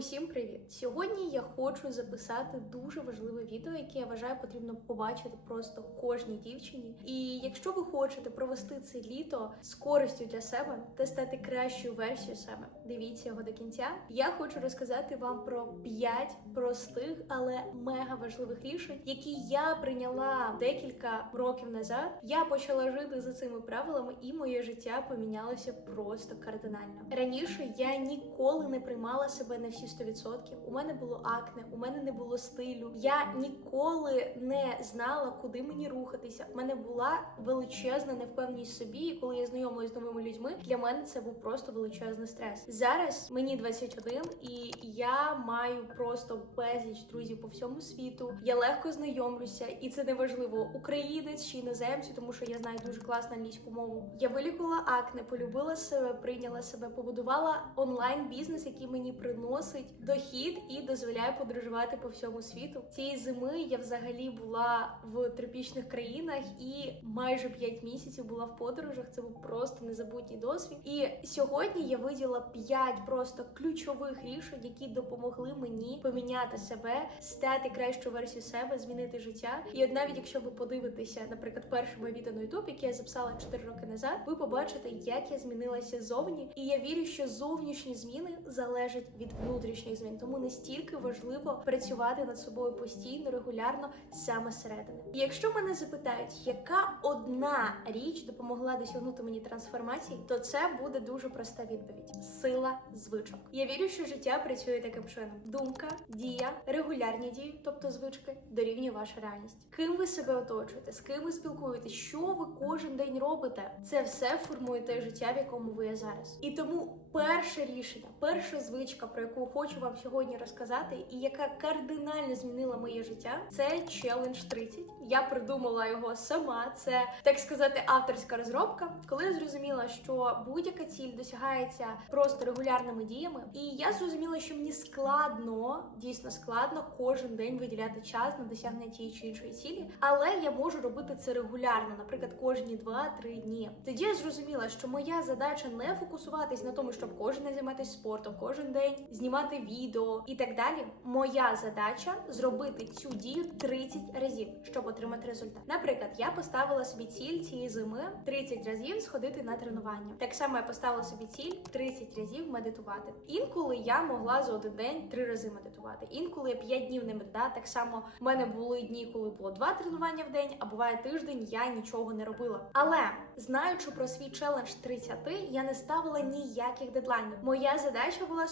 Усім привіт! Сьогодні я хочу записати дуже важливе відео, яке я вважаю потрібно побачити просто кожній дівчині. І якщо ви хочете провести це літо з користю для себе та стати кращою версією себе, дивіться його до кінця. Я хочу розказати вам про 5 простих, але мега важливих рішень, які я прийняла декілька років назад. Я почала жити за цими правилами, і моє життя помінялося просто кардинально. Раніше я ніколи не приймала себе на всі 100%. У мене було акне, у мене не було стилю. Я ніколи не знала, куди мені рухатися. У мене була величезна невпевність собі. І коли я знайомилась з новими людьми, для мене це був просто величезний стрес. Зараз мені 21, і я маю просто безліч друзів по всьому світу. Я легко знайомлюся, і це не важливо, українець чи іноземці, тому що я знаю дуже класну англійську мову. Я вилікувала акне, полюбила себе, прийняла себе, побудувала онлайн бізнес, який мені приносить дохід і дозволяє подорожувати по всьому світу. Цієї зими я взагалі була в тропічних країнах і майже 5 місяців була в подорожах. Це був просто незабутній досвід. І сьогодні я виділа 5 просто ключових рішень, які допомогли мені поміняти себе, стати кращою версією себе, змінити життя. І от навіть якщо ви подивитеся, наприклад, перше моє відео на YouTube, яке я записала 4 роки назад, ви побачите, як я змінилася зовні. І я вірю, що зовнішні зміни залежать від внутрішніх змін. Тому настільки важливо працювати над собою постійно, регулярно, саме зсередини. І якщо мене запитають, яка одна річ допомогла досягнути мені трансформації, то це буде дуже проста відповідь: сила звичок. Я вірю, що життя працює таким чином: думка, дія, регулярні дії, тобто звички, дорівнює ваша реальність. Ким ви себе оточуєте, з ким ви спілкуєтесь, що ви кожен день робите, це все формує те життя, в якому ви є зараз. І тому перше рішення, перша звичка, про яку хочу вам сьогодні розказати, і яка кардинально змінила моє життя, це челендж 30. Я придумала його сама. Це так сказати авторська розробка. Коли я зрозуміла, що будь-яка ціль досягається просто регулярними діями, і я зрозуміла, що мені складно, дійсно складно кожен день виділяти час на досягнення тієї чи іншої цілі, але я можу робити це регулярно, наприклад, кожні 2-3 дні. Тоді я зрозуміла, що моя задача не фокусуватись на тому, щоб кожен день займатися спортом, кожен день знімати відео і так далі. Моя задача зробити цю дію 30 разів, щоб отримати результат. Наприклад, я поставила собі ціль цієї зими 30 разів сходити на тренування. Так само я поставила собі ціль 30 разів медитувати. Інколи я могла за один день три рази медитувати. Інколи я 5 днів не медитувала. Так само в мене були дні, коли було два тренування в день, а буває тиждень, я нічого не робила. Але знаючи про свій челендж 30, я не ставила ніяких дедлайнів. Моя задача була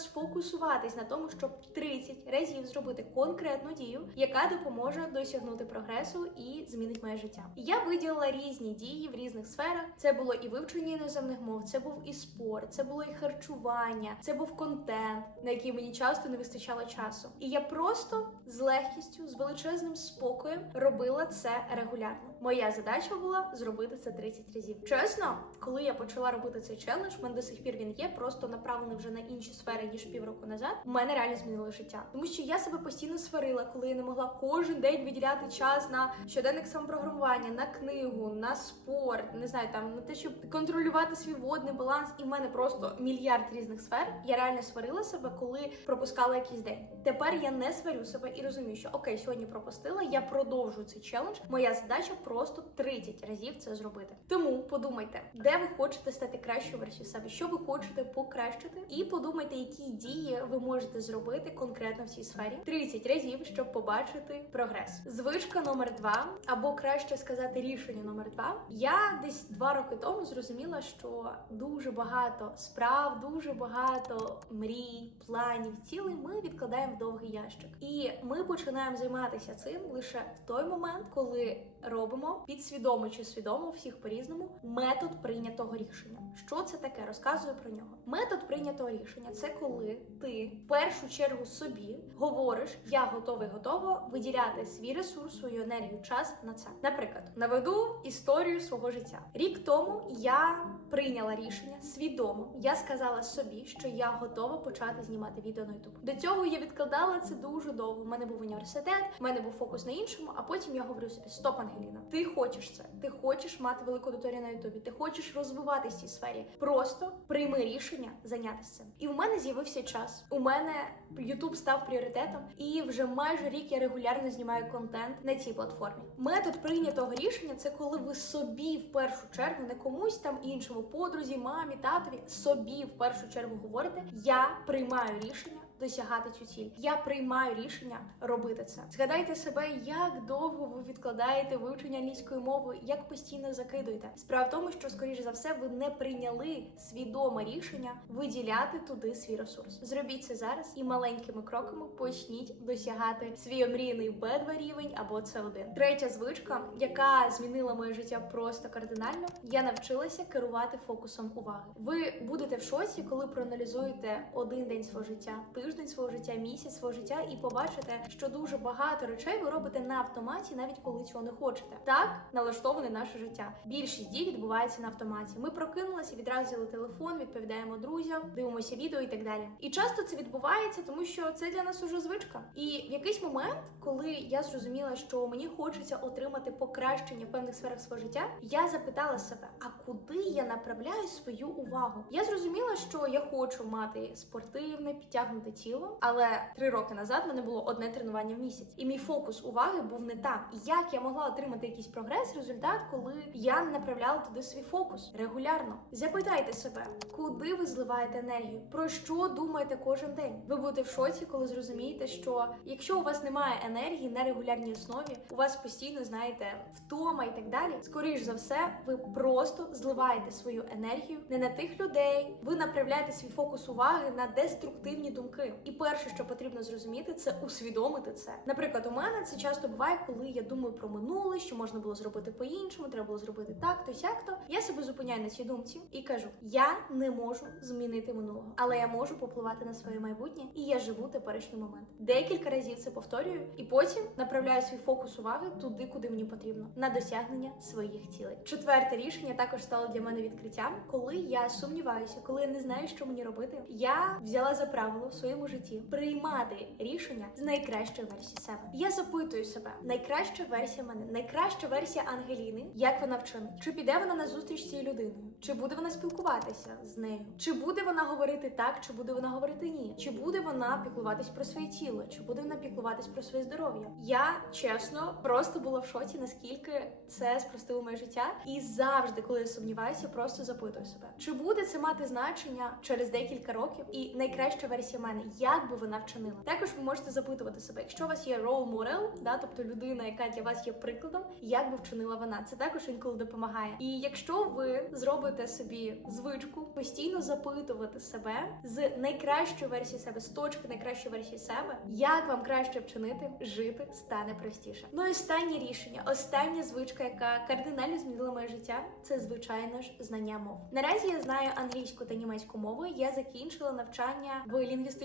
сфокусуватись на тому, щоб 30 разів зробити конкретну дію, яка допоможе досягнути прогресу і змінить моє життя. Я виділила різні дії в різних сферах. Це було і вивчення іноземних мов, це був і спорт, це було і харчування, це був контент, на який мені часто не вистачало часу. І я просто з легкістю, з величезним спокоєм робила це регулярно. Моя задача була зробити це 30 разів. Чесно, коли я почала робити цей челендж, в мене до сих пір він є, просто направлений вже на інші сфери ніж півроку назад. У мене реально змінило життя, тому що я себе постійно сварила, коли я не могла кожен день виділяти час на щоденник самопрограмування, на книгу, на спорт, не знаю, там на те, щоб контролювати свій водний баланс. І в мене просто мільярд різних сфер. Я реально сварила себе, коли пропускала якийсь день. Тепер я не сварю себе і розумію, що окей, сьогодні пропустила. Я продовжую цей челендж. Моя задача просто 30 разів це зробити. Тому подумайте, де ви хочете стати кращою версією себе, що ви хочете покращити, і подумайте, які дії ви можете зробити конкретно в цій сфері 30 разів, щоб побачити прогрес. Звичка номер два, або краще сказати, рішення номер два. Я десь два роки тому зрозуміла, що дуже багато справ, дуже багато мрій, планів, цілей ми відкладаємо в довгий ящик, і ми починаємо займатися цим лише в той момент, коли робимо підсвідомо чи свідомо всіх по-різному метод прийнятого рішення. Що це таке? Розказую про нього. Метод прийнятого рішення це коли ти в першу чергу собі говориш: я готовий готово виділяти свій ресурс, свою енергію, час на це. Наприклад, наведу історію свого життя. Рік тому я прийняла рішення свідомо. Я сказала собі, що я готова почати знімати відео на YouTube. До цього я відкладала це дуже довго. У мене був університет, у мене був фокус на іншому. А потім я говорю собі: Стоп, Ангеліна, Ти хочеш це, ти хочеш мати велику аудиторію на Ютубі, ти хочеш розвиватися в цій сфері. Просто прийми рішення зайнятися цим. І в мене з'явився час. У мене Ютуб став пріоритетом, і вже майже рік я регулярно знімаю контент на цій платформі. Метод прийнятого рішення це коли ви собі в першу чергу, не комусь там іншому, подрузі, мамі, татові, собі в першу чергу говорите: я приймаю рішення. Досягати цю ціль. Я приймаю рішення робити це. Згадайте себе, як довго ви відкладаєте вивчення англійської мови, як постійно закидуєте. Справа в тому, що скоріш за все ви не прийняли свідоме рішення виділяти туди свій ресурс. Зробіть це зараз і маленькими кроками почніть досягати свій омрійний Б2 рівень або С1. Третя звичка, яка змінила моє життя просто кардинально, я навчилася керувати фокусом уваги. Ви будете в шоці, коли проаналізуєте один день свого життя, тиждень свого життя, місяць свого життя, і побачите, що дуже багато речей ви робите на автоматі, навіть коли цього не хочете. Так налаштоване наше життя. Більшість дій відбувається на автоматі. Ми прокинулися, відразу взяли телефон, відповідаємо друзям, дивимося відео і так далі. І часто це відбувається, тому що це для нас уже звичка. І в якийсь момент, коли я зрозуміла, що мені хочеться отримати покращення в певних сферах свого життя, я запитала себе: а куди я направляю свою увагу? Я зрозуміла, що я хочу мати спортивне, підтягнуте тіло, але три роки назад мене було одне тренування в місяць, і мій фокус уваги був не там. І Як я могла отримати якийсь прогрес, результат, коли я не направляла туди свій фокус регулярно? Запитайте себе, куди ви зливаєте енергію, про що думаєте кожен день? Ви будете в шоці, коли зрозумієте, що якщо у вас немає енергії на регулярній основі, у вас постійно знаєте втома і так далі. Скоріш за все, ви просто зливаєте свою енергію не на тих людей. Ви направляєте свій фокус уваги на деструктивні думки. І перше, що потрібно зрозуміти, це усвідомити це. Наприклад, у мене це часто буває, коли я думаю про минуле, що можна було зробити по-іншому, треба було зробити так, то сяк-то. Я себе зупиняю на цій думці і кажу: я не можу змінити минулого, але я можу попливати на своє майбутнє, і я живу теперішній момент. Декілька разів це повторюю, і потім направляю свій фокус уваги туди, куди мені потрібно, на досягнення своїх цілей. Четверте рішення також стало для мене відкриттям, коли я сумніваюся, коли я не знаю, що мені робити. Я взяла за правило в житті приймати рішення з найкращої версії себе. Я запитую себе, найкраща версія мене, найкраща версія Ангеліни, як вона вчинить, чи піде вона на зустріч з цією людиною, чи буде вона спілкуватися з нею, чи буде вона говорити так, чи буде вона говорити ні, чи буде вона піклуватись про своє тіло, чи буде вона піклуватись про своє здоров'я. Я чесно просто була в шоці, наскільки це спростило моє життя, і завжди, коли я сумніваюся, просто запитую себе, чи буде це мати значення через декілька років, і найкраща версія мене, як би вона вчинила. Також ви можете запитувати себе, якщо у вас є role model, да, тобто людина, яка для вас є прикладом, як би вчинила вона. Це також інколи допомагає. І якщо ви зробите собі звичку постійно запитувати себе з найкращої версії себе, з точки найкращої версії себе, як вам краще вчинити, жити стане простіше. Ну і останнє рішення, остання звичка, яка кардинально змінила моє життя, це звичайно ж знання мов. Наразі я знаю англійську та німецьку мови. Я закінчила навчання в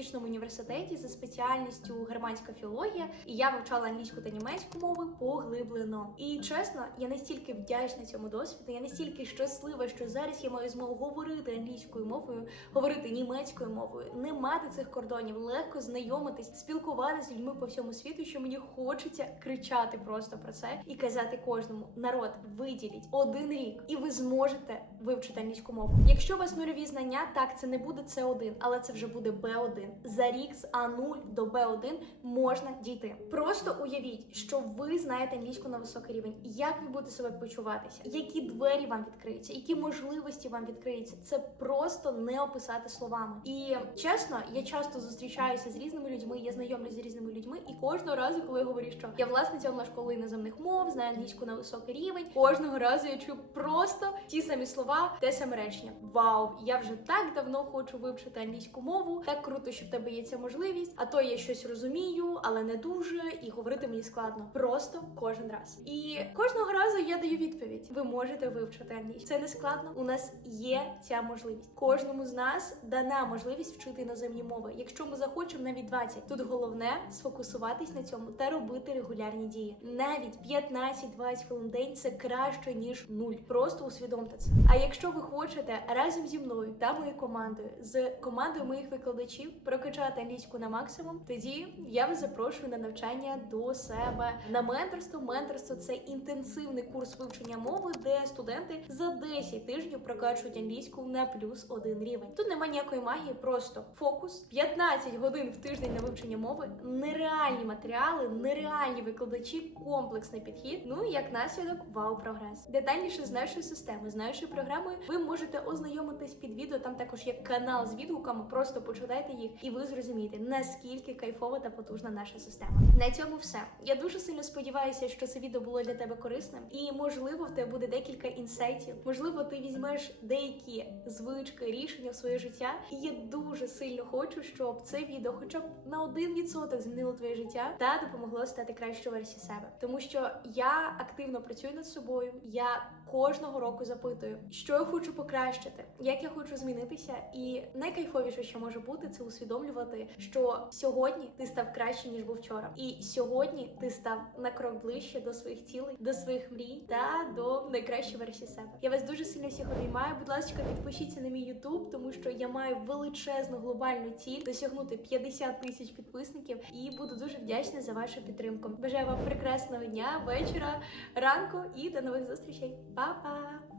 лінгвістичному університеті за спеціальністю германська філологія, і я вивчала англійську та німецьку мови поглиблено. І чесно, я настільки вдячна цьому досвіду. Я настільки щаслива, що зараз я маю змогу говорити англійською мовою, говорити німецькою мовою, не мати цих кордонів, легко знайомитись, спілкуватися з людьми по всьому світу, що мені хочеться кричати просто про це і казати кожному народ, виділіть один рік, і ви зможете вивчити англійську мову. Якщо у вас нульові знання, так це не буде С1, але це вже буде Б1. За рік з А0 до Б1 можна дійти. Просто уявіть, що ви знаєте англійську на високий рівень, як ви будете себе почуватися, які двері вам відкриються, які можливості вам відкриються. Це просто не описати словами. І чесно, я часто зустрічаюся з різними людьми, я знайомлюся з різними людьми, і кожного разу, коли я говорю, що я власниця онлайн-школи іноземних мов, знаю англійську на високий рівень, кожного разу я чую просто ті самі слова, те саме речення. Вау, я вже так давно хочу вивчити англійську мову. Так круто, що в тебе є ця можливість. А то я щось розумію, але не дуже, і говорити мені складно. Просто кожен раз. І кожного разу я даю відповідь: ви можете вивчити англійську. Це не складно. У нас є ця можливість. Кожному з нас дана можливість вчити іноземні мови. Якщо ми захочемо навіть 20. Тут головне сфокусуватись на цьому та робити регулярні дії. Навіть 15-20 хвилин в день це краще ніж нуль. Просто усвідомте це. А якщо ви хочете разом зі мною та моєю командою, з командою моїх викладачів прокачати англійську на максимум, тоді я вас запрошую на навчання до себе на менторство. Менторство це інтенсивний курс вивчення мови, де студенти за 10 тижнів прокачують англійську на плюс один рівень. Тут немає ніякої магії, просто фокус, 15 годин в тиждень на вивчення мови, нереальні матеріали, нереальні викладачі, комплексний підхід. Ну і як наслідок, вау, прогрес. Детальніше з нашою системою, з нашою програмою, ви можете ознайомитись під відео. Там також є канал з відгуками. Просто почитайте їх, і ви зрозумієте, наскільки кайфова та потужна наша система. На цьому все. Я дуже сильно сподіваюся, що це відео було для тебе корисним, і можливо в тебе буде декілька інсайтів. Можливо, ти візьмеш деякі звички, рішення в своє життя. І я дуже сильно хочу, щоб це відео, хоча б на один відсоток, змінило твоє життя та допомогло стати кращою версією себе. Тому що я активно працюю над собою. Я кожного року запитую, що я хочу покращити, як я хочу змінитися, і найкайфовіше, що може бути, це усвідомлювати, що сьогодні ти став краще ніж був вчора, і сьогодні ти став на крок ближче до своїх цілей, до своїх мрій та до найкращої версії себе. Я вас дуже сильно всіх обіймаю. Будь ласка, підпишіться на мій YouTube, тому що я маю величезну глобальну ціль досягнути 50 тисяч підписників, і буду дуже вдячна за вашу підтримку. Бажаю вам прекрасного дня, вечора, ранку і до нових зустрічей. Bye bye.